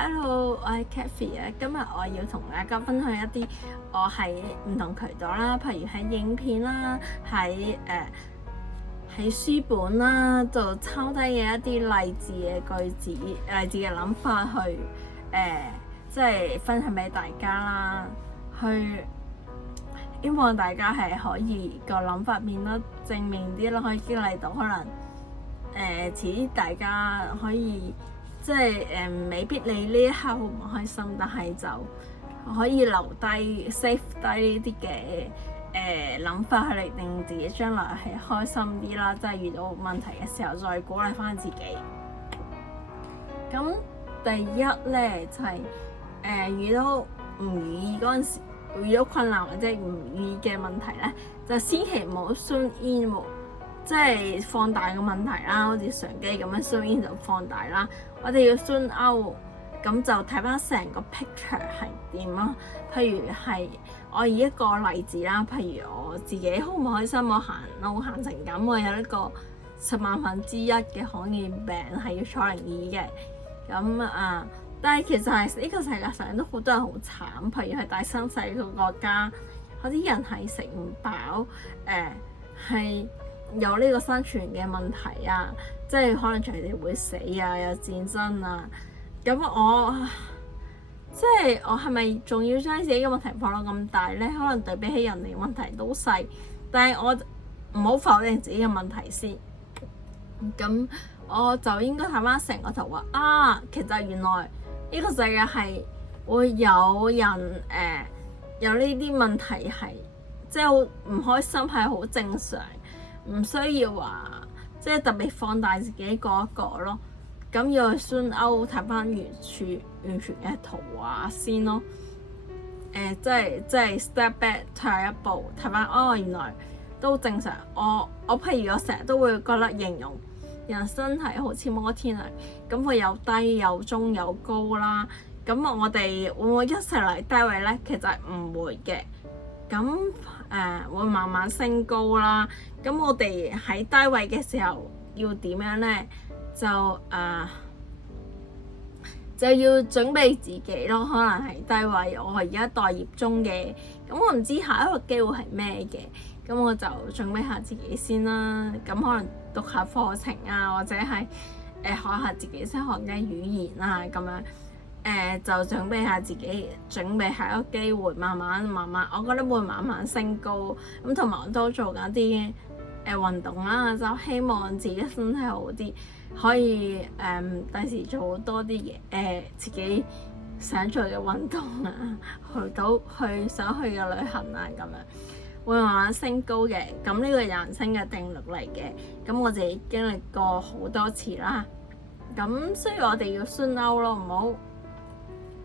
Hello，我係 Kathy 啊。今日我要同大家分享一啲我喺唔同渠道啦，譬如喺影片啦，喺書本啦度抄低嘅一啲勵志嘅句子、勵志嘅諗法去即係分享俾大家啦。去希望大家係可以個諗法變得正面啲啦，可以激勵到可能遲啲大家可以。即係未必你呢一刻好唔開心，但係就可以留低 save 低呢啲嘅諗法，去令自己將來係開心啲啦。即係遇到問題嘅時候，再鼓勵翻自己。咁第一咧就係遇到唔如意嗰陣時，遇到困難或者唔如意嘅問題咧，就千祈唔好 zoom in 喎。即係放大個問題啦，好似相機咁樣 zoom in 就放大啦。我哋要 zoom out，咁就睇翻成個 picture 係點咯。譬如係我以一個例子啦，譬如我自己好唔開心，我行路行成咁，我有一個1/10,000嘅罕見病係要坐輪椅嘅。咁但係其實係呢個世界上都好多人好慘，譬如係大新世個國家，嗰啲人係食唔飽，係有呢個生存嘅問題啊，即係可能隨時會死啊，有戰爭啊。咁我係咪仲要將自己嘅問題放到咁大呢？可能對比起人哋嘅問題都細，但係我唔好否定自己嘅問題先。咁我就應該睇翻成個圖畫其實原來呢個世界係會有人有呢啲問題係即係好唔開心，係好正常。唔需要話即係特別放大自己嗰一個咯，咁要去 zoom out 睇翻完全嘅圖畫先咯。即係 step back 退一步睇翻原來都正常。我譬如我成日都會覺得形容人生係好似摩天輪，咁佢有低有中有高啦。咁我哋會唔會一齊嚟低位呢？其實係唔會嘅。咁會慢慢升高啦。咁我哋喺低位嘅時候要點樣呢？就要準備自己咯。可能係低位，我而家待業中嘅，咁我唔知下一個機會係咩嘅，咁我就準備下自己先啦。咁可能讀下課程啊，或者係學下自己識學嘅語言啊，咁樣。就準備下自己，準備下一個機會，慢慢，我覺得會慢慢升高。咁同埋我都做緊啲運動啦，就希望自己身體好啲，可以第時做多啲嘢，自己想做嘅運動啊，去想去嘅旅行啊，咁樣會慢慢升高嘅。咁呢個人生嘅定律嚟嘅，咁我自己經歷過好多次啦。咁所以我哋要 zoom out 咯，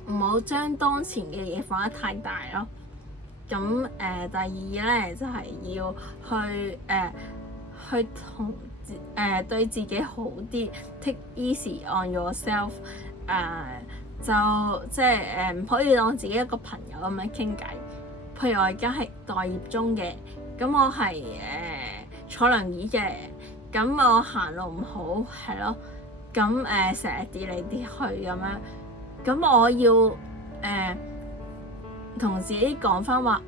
唔好將當前嘅嘢放得太大咯。咁第二咧就係要去同對自己好啲 ，take easy on yourself。就即係唔可以當自己一個朋友咁樣傾偈。譬如我而家係待業中嘅，咁我係坐輪椅嘅，咁我行路唔好係咯，咁成日跌嚟跌去咁樣。咁我要同自己講翻話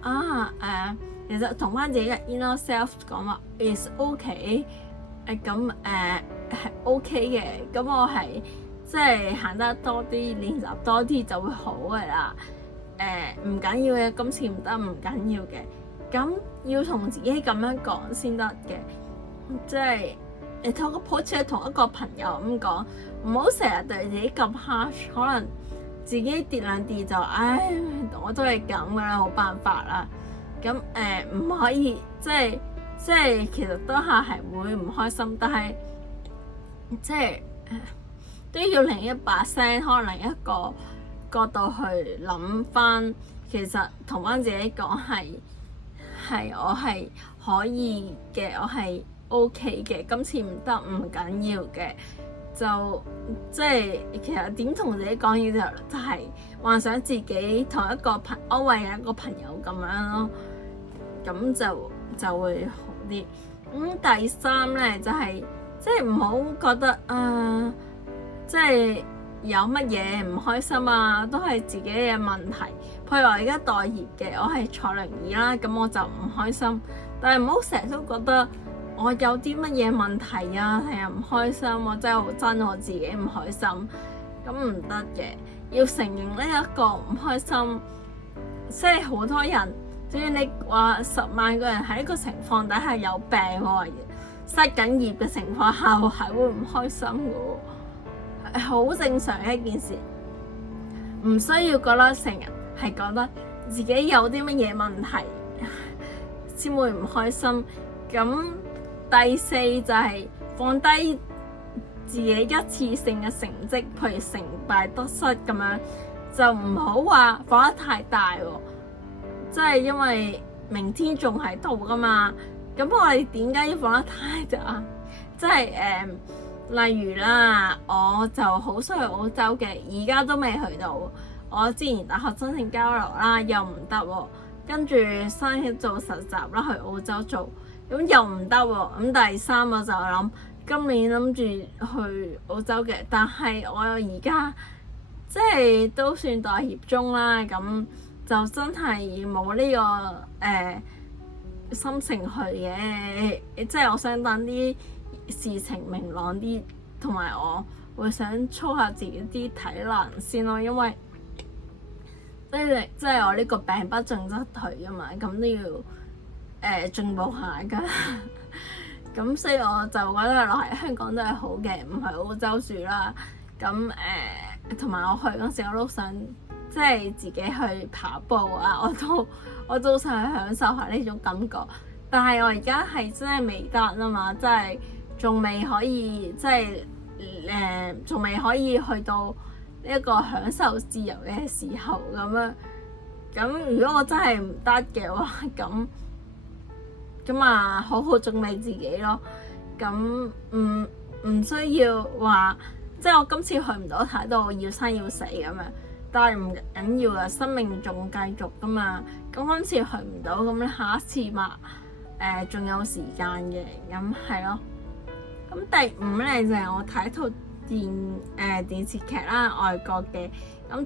其實同翻自己嘅 inner self 講話 is okay， 咁係 OK 嘅。咁我係即係行得多啲，練習多啲就會好嘅啦。唔緊要嘅，今次唔得唔緊要嘅。咁要同自己咁樣講先得嘅，即係好似同一個朋友咁講，唔好成日對自己咁 harsh。可能自己跌兩跌就我都係咁噶啦，冇辦法啦。咁唔可以即係其實當下係會唔開心，但係即係都要另一把聲，可能另一個角度去諗翻。其實同翻自己講係我係可以嘅，我係 OK 嘅，今次唔得唔緊要嘅。就即係其實點同自己講嘢就係幻想自己同一個安慰一個朋友咁樣咯，咁就會好啲。咁第三咧就係即係唔好覺得即係有乜嘢唔開心啊，都係自己嘅問題。譬如我而家待業嘅，我係坐輪椅啦，咁我就唔開心。但係唔好成日都覺得我有啲乜嘢問題啊，成日唔開心，我真係好憎我自己唔開心，咁唔得嘅。要承認呢一個唔開心，即係好多人，只要你話10萬個人喺一個情況底下有病喎，失緊業嘅情況下係會唔開心嘅喎，係好正常嘅一件事，唔需要覺得成日係覺得自己有啲乜嘢問題先會唔開心。咁第四就係放低自己一次性嘅成績，譬如成敗得失咁樣，就唔好話放得太大喎。即係因為明天仲喺度噶嘛，咁我哋點解要放得太大？即係例如啦，我就好想去澳洲嘅，而家都未去到。我之前大學申請交流啦，又唔得喎，跟住申請做實習啦，去澳洲做，咁又唔得喎。咁第三我就諗今年諗住去澳洲嘅，但係我而家即係都算待業中啦，咁就真係冇呢個心情去嘅，即係我想等啲事情明朗啲，同埋我會想操下自己啲體能先咯，因為即係我呢個病不進則退啊嘛，咁都要進步下噶。咁所以我就覺得落喺香港都係好嘅，唔係澳洲住啦。咁同埋我去嗰時我都想即係自己去跑步啊，我都想去享受下呢種感覺。但係我而家係真係未得啊嘛，即係仲未可以即係仲未可以去到一個享受自由嘅時候咁樣。咁如果我真係唔得嘅話，咁啊好好準備自己咯。咁唔需要話即係我今次去唔到睇到要生要死咁樣，但係唔緊要啊，生命仲繼續噶嘛。咁今次去唔到，咁咧下一次嘛仲有時間嘅，咁係咯。咁第五咧就係我睇套電視劇啦，外國嘅，咁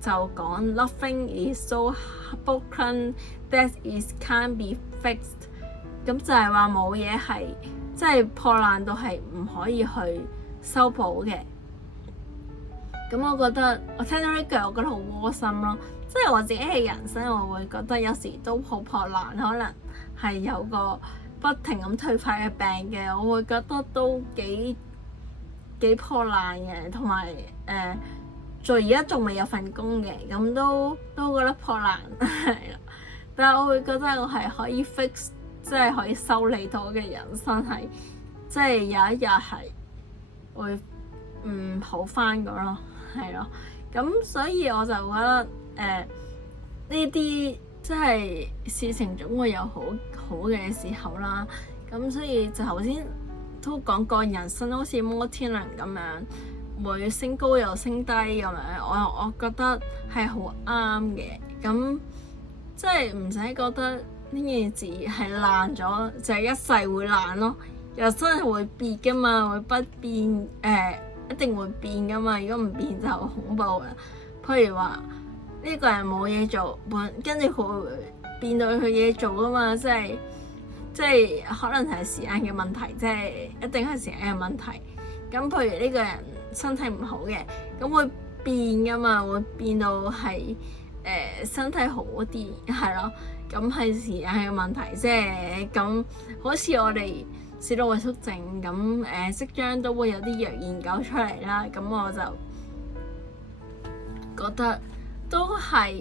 就講 Nothing is so broken that it can't be fixed。咁就係話冇嘢係即係破爛到係唔可以去修補嘅。咁我覺得我聽到呢句，我覺得好窩心咯。即係我自己嘅人生，我會覺得有時都好破爛，可能係有個不停咁退化嘅病嘅，我會覺得都幾破爛嘅，同埋而家仲未有份工嘅，咁都覺得破爛係啦。但係我會覺得我係可以 fix。即係可以修理到嘅人生係，即係有一日係會好翻嘅咯，係咯。咁所以我就覺得呢啲即係事情總會有好嘅時候啦。咁所以就頭先都講過，人生好似摩天輪咁樣，會升高又升低咁樣。我覺得係好啱嘅。咁即係唔使覺得呢件事係爛咗就係一世會爛咯，又真係會變噶嘛，會不變一定會變噶嘛。如果唔變就好恐怖啦。譬如話呢個人冇嘢做，跟住佢會變到佢嘢做噶嘛，即係可能係時間嘅問題，即係一定係時間嘅問題。咁譬如呢個人身體唔好嘅，咁會變噶嘛，會變到係身體好啲，係咯。咁係時間嘅問題啫。咁好似我哋小腦萎縮症咁，即將都會有啲藥研究出嚟啦。咁我就覺得都係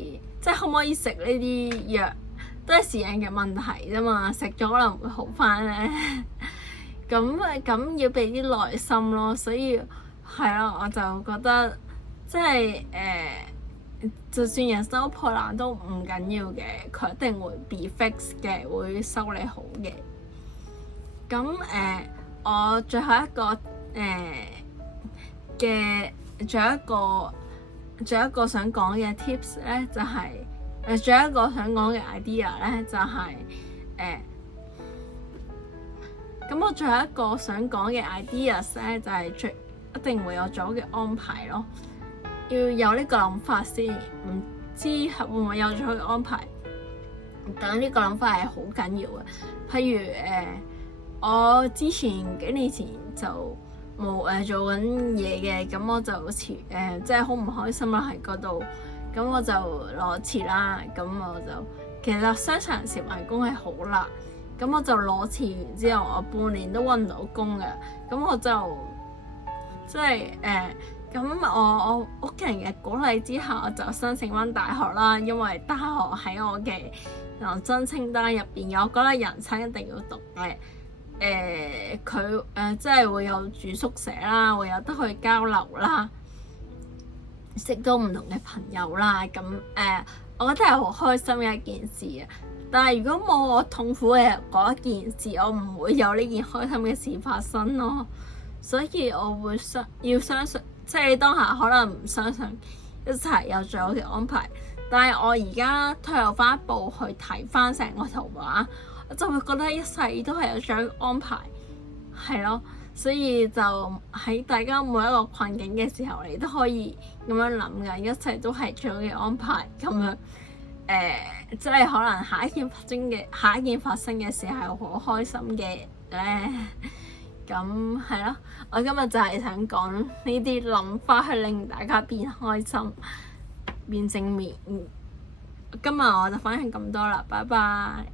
即係可唔可以食呢啲藥，都係時間嘅問題啫嘛。食咗可能會好翻咧。咁要俾啲耐心咯。所以係咯，我就覺得即係就算人生破爛都唔緊要嘅，佢一定會 be fixed 嘅，會修理好嘅。咁我最後一個仲有一個想講嘅 tips 咧，就係仲有一個想講嘅 idea 咧，就係咁我最後一個想講嘅 ideas 咧，就係一定會有最好嘅安排咯。要有呢個諗法先，唔知會唔會有最好嘅安排。但呢個諗法係好緊要嘅。譬如我之前幾年前就冇做緊嘢嘅，咁我就辭即係好唔開心啦喺嗰度，咁我就攞辭啦。咁我就其實商場蝕埋工係好難，咁我就攞辭完之後，我半年都揾唔到工嘅，咁我就即係咁我屋企人嘅鼓勵之下，我就申請返大學啦。因為大學喺我嘅人生清單入邊，我覺得人生一定要讀嘅。佢即係會有住宿舍啦，會有得去交流啦，識到唔同嘅朋友啦。咁我覺得係好開心嘅一件事啊！但係如果冇我痛苦嘅嗰一件事，我唔會有呢件開心嘅事發生咯。所以我會要相信，即係你當下可能唔相信一齊有最好嘅安排。但係我而家退後翻一步去睇翻成個圖畫，我就會覺得一世都係有最好嘅安排，係咯。所以就喺大家每一個困境嘅時候，你都可以咁樣諗嘅，一切都係最好嘅安排咁樣。即係可能下一件發生嘅事係好開心嘅咧。咁係咯，我今日就係想講呢啲諗法去令大家變開心、變正面。今日我就分享咁多啦，拜拜。